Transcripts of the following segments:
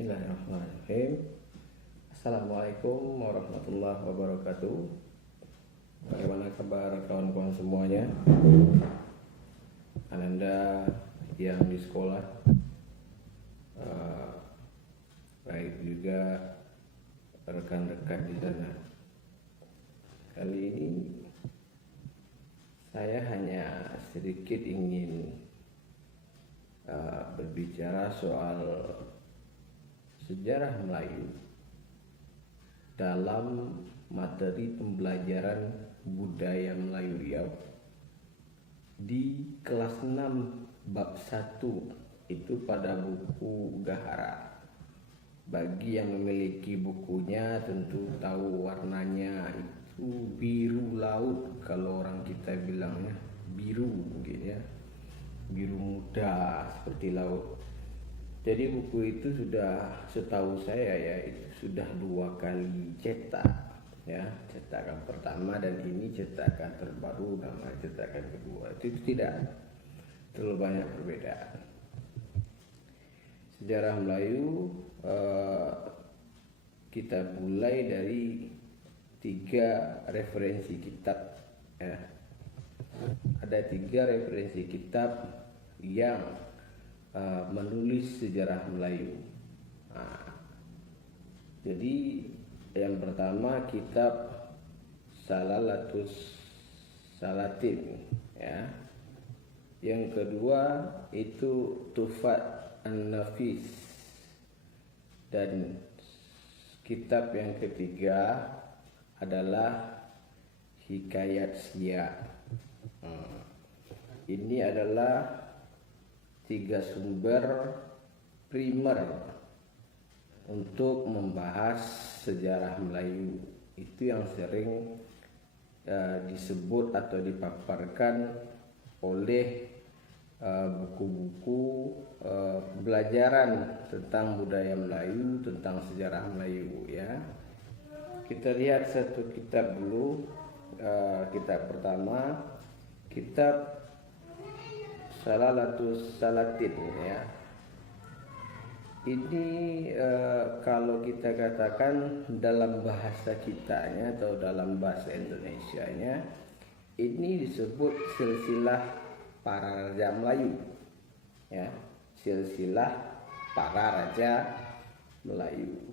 Bismillahirrahmanirrahim. Assalamualaikum warahmatullahi wabarakatuh. Bagaimana kabar kawan-kawan semuanya? Ananda yang di sekolah, baik juga rekan-rekan di sana. Kali ini saya hanya sedikit ingin berbicara soal sejarah Melayu dalam materi pembelajaran budaya Melayu Riau di kelas 6 bab 1 itu pada buku Gahara. Bagi yang memiliki bukunya tentu tahu warnanya itu biru laut, kalau orang kita bilangnya biru mungkin ya, biru muda seperti laut. Jadi buku itu sudah, setahu saya ya, itu sudah 2 kali cetak ya, cetakan pertama dan ini cetakan terbaru, nama cetakan kedua. Itu tidak terlalu banyak perbedaan. Sejarah Melayu kita mulai dari 3 referensi kitab ya. Ada 3 referensi kitab yang menulis sejarah Melayu. Jadi yang pertama kitab Salalatus Salatin ya. Yang kedua itu Tufat An-Nafis, dan kitab yang ketiga adalah Hikayat Sia. Ini adalah 3 sumber primer untuk membahas sejarah Melayu. Itu yang sering disebut atau dipaparkan oleh buku-buku pembelajaran tentang budaya Melayu, tentang sejarah Melayu ya. Kita lihat satu kitab dulu. Kitab pertama, kitab Salalatus Salatin ya. Ini kalau kita katakan dalam bahasa kitanya atau dalam bahasa Indonesianya, ini disebut silsilah para raja Melayu ya, silsilah para raja Melayu.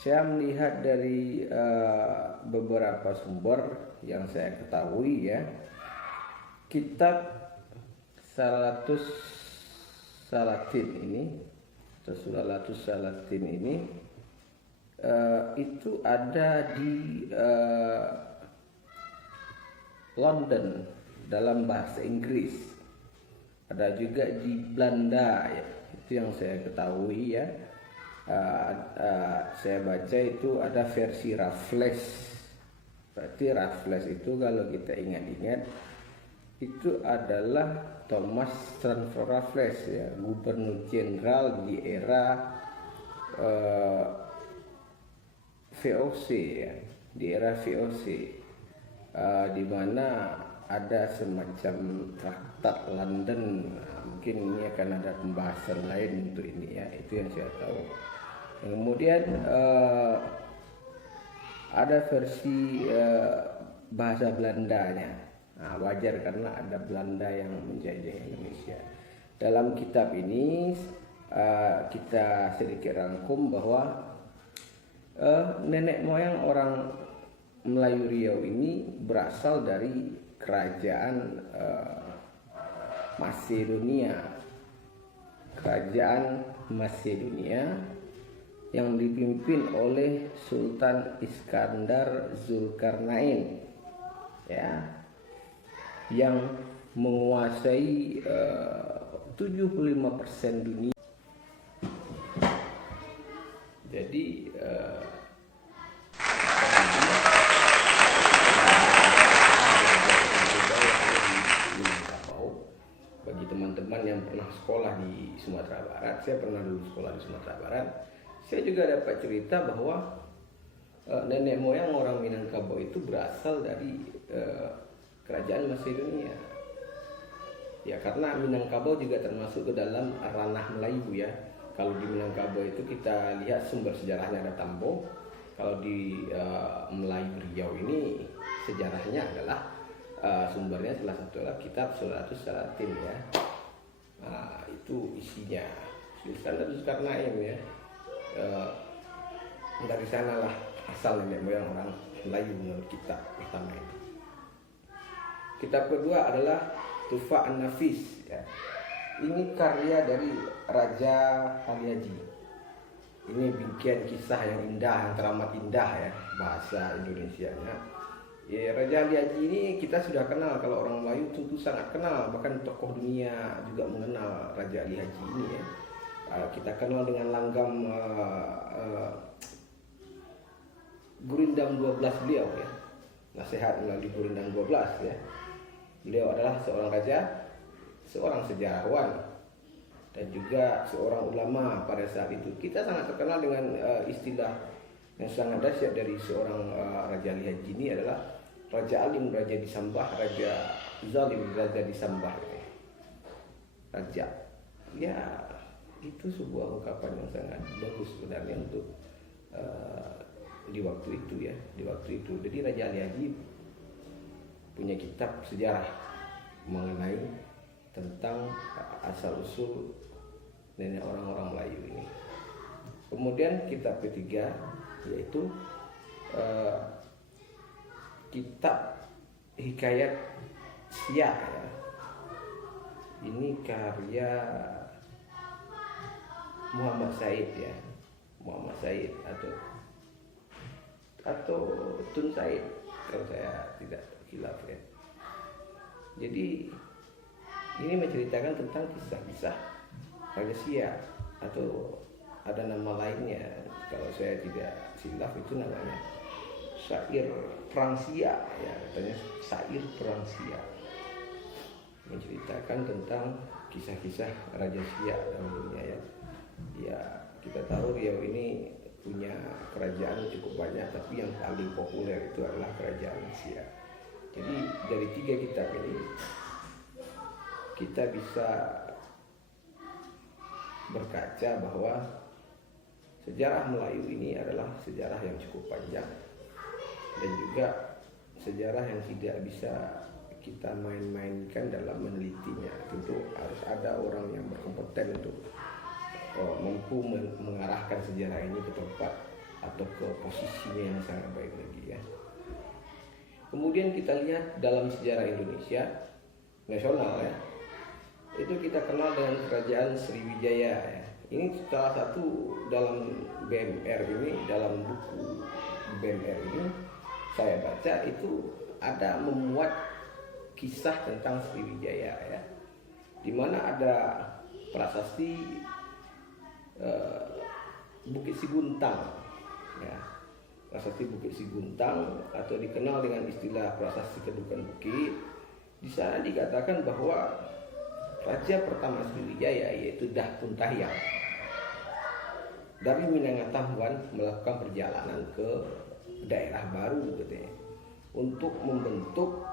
Saya melihat dari beberapa sumber yang saya ketahui ya, kitab Salalatus Salatin ini atau Salalatus Salatin ini itu ada di London dalam bahasa Inggris, ada juga di Belanda ya. Itu yang saya ketahui ya. Saya baca itu ada versi Raffles. Berarti Raffles itu kalau kita ingat-ingat itu adalah Thomas Strangford Raffles ya, gubernur jenderal di era VOC ya, di era VOC, di mana ada semacam traktat London. Mungkin ini akan ada pembahasan lain untuk ini ya, itu yang saya tahu. Kemudian ada versi bahasa Belandanya. Wajar karena ada Belanda yang menjajah Indonesia. Dalam kitab ini kita sedikit rangkum bahwa nenek moyang orang Melayu Riau ini berasal dari kerajaan Masedonia. Kerajaan Masedonia yang dipimpin oleh Sultan Iskandar Zulkarnain ya, yang menguasai 75% dunia. Jadi bagi teman-teman yang pernah sekolah di Sumatera Barat, saya pernah dulu sekolah di Sumatera Barat, saya juga dapat cerita bahwa nenek moyang orang Minangkabau itu berasal dari kerajaan Masedonia. Ya, karena Minangkabau juga termasuk ke dalam ranah Melayu ya. Kalau di Minangkabau itu kita lihat sumber sejarahnya ada Tambo. Kalau di Melayu Riau ini sejarahnya adalah sumbernya salah satu adalah kitab Suratus Salatin ya. Itu isinya Iskandar Zulkarnain ya. Dari sanalah asal nenek moyang orang Melayu menurut kitab pertama itu. Kitab kedua adalah Tufa An-Nafis ya. Ini karya dari Raja Ali Haji. Ini bikin kisah yang indah, yang teramat indah ya, bahasa Indonesianya. Ya, Raja Ali Haji ini kita sudah kenal, kalau orang Melayu tentu sangat kenal, bahkan tokoh dunia juga mengenal Raja Ali Haji ini ya. Kita kenal dengan langgam Gurindam 12 beliau ya. Nasihat melalui Gurindam 12 ya. Beliau adalah seorang raja, seorang sejarawan, dan juga seorang ulama pada saat itu. Kita sangat terkenal dengan istilah yang sangat dahsyat dari seorang Raja Ali Haji ini adalah Raja Alim, Raja disambah, Raja Zalim, Raja disambah. Raja, ya itu sebuah ungkapan yang sangat bagus sebenarnya untuk di waktu itu ya, di waktu itu. Jadi Raja Ali Haji punya kitab sejarah mengenai tentang asal-usul nenek orang-orang Melayu ini. Kemudian kitab ketiga yaitu kitab Hikayat Siak ya. Ini karya Muhammad Said ya, Muhammad Said atau Tun Said kalau saya tidak khilaf ya. Jadi ini menceritakan tentang kisah-kisah Raja Siak, atau ada nama lainnya kalau saya tidak silap itu namanya Syair Perang Siak ya, katanya Syair Perang Siak, menceritakan tentang kisah-kisah Raja Siak dalam dunia ya. Ya kita tahu Riau ini punya kerajaan cukup banyak, tapi yang paling populer itu adalah kerajaan Siak. Jadi dari tiga kitab ini kita bisa berkaca bahwa sejarah Melayu ini adalah sejarah yang cukup panjang dan juga sejarah yang tidak bisa kita main-mainkan dalam menelitinya. Tentu harus ada orang yang berkompeten untuk mampu mengarahkan sejarah ini ke tempat atau ke posisinya yang sangat baik lagi ya. Kemudian kita lihat dalam sejarah Indonesia nasional ya, itu kita kenal dengan kerajaan Sriwijaya ya. Ini salah satu dalam BMR ini, dalam buku BMR ini saya baca itu ada memuat kisah tentang Sriwijaya ya, di mana ada prasasti Bukit Siguntang ya. Prasasti Bukit Siguntang atau dikenal dengan istilah prasasti Kedukan Bukit. Di sana dikatakan bahwa raja pertama Sriwijaya yaitu Dah Puntahyang dari Minangkabau melakukan perjalanan ke daerah baru katanya untuk membentuk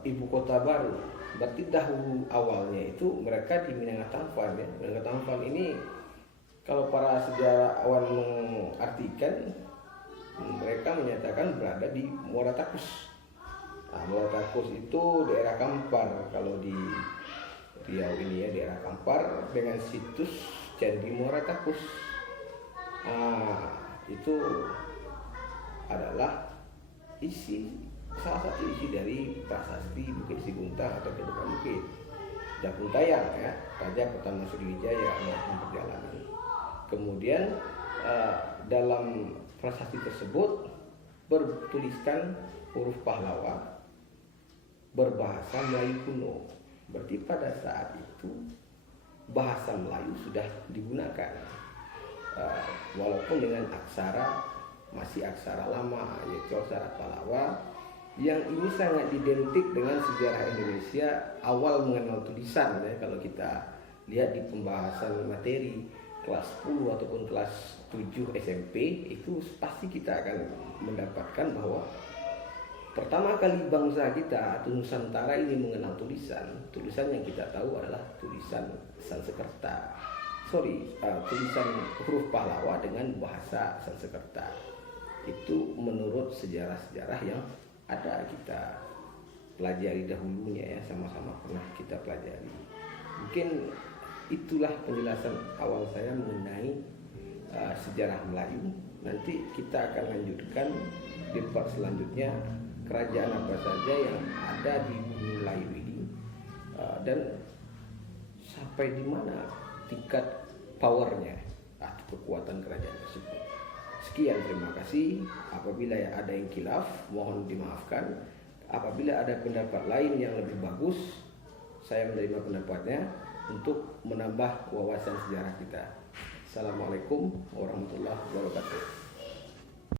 ibu kota baru. Berarti dahulu awalnya itu mereka di Minangkabau ya. Minangkabau ini kalau para sejarawan mengartikan, mereka menyatakan berada di Muara Takus. Nah, Muara Takus itu daerah Kampar. Kalau di Riau ini ya, daerah Kampar dengan situs Candi Muara Takus. Itu adalah salah satu isi dari prasasti Bukit Siguntang atau Kedukan Bukit. Dah Puntahyang ya, raja pertama Sriwijaya melakukan perjalanan. Kemudian dalam prasasti tersebut bertuliskan huruf Pahlawa berbahasa Melayu kuno. Berarti pada saat itu bahasa Melayu sudah digunakan, walaupun dengan aksara masih aksara lama yaitu aksara Pahlawa, yang ini sangat identik dengan sejarah Indonesia awal mengenal tulisan ya. Kalau kita lihat di pembahasan materi kelas 10 ataupun kelas 7 SMP itu pasti kita akan mendapatkan bahwa pertama kali bangsa kita atau Nusantara ini mengenal tulisan yang kita tahu adalah tulisan Sanskerta tulisan huruf Pahlawa dengan bahasa Sanskerta. Itu menurut sejarah-sejarah yang ada kita pelajari dahulunya ya, sama-sama pernah kita pelajari. Mungkin itulah penjelasan awal saya mengenai sejarah Melayu. Nanti kita akan lanjutkan di part selanjutnya, kerajaan apa saja yang ada di bumi Melayu ini, dan sampai di mana tingkat powernya atau kekuatan kerajaan tersebut. Sekian, terima kasih. Apabila ada yang khilaf, mohon dimaafkan. Apabila ada pendapat lain yang lebih bagus, saya menerima pendapatnya untuk menambah wawasan sejarah kita. Assalamualaikum warahmatullahi wabarakatuh.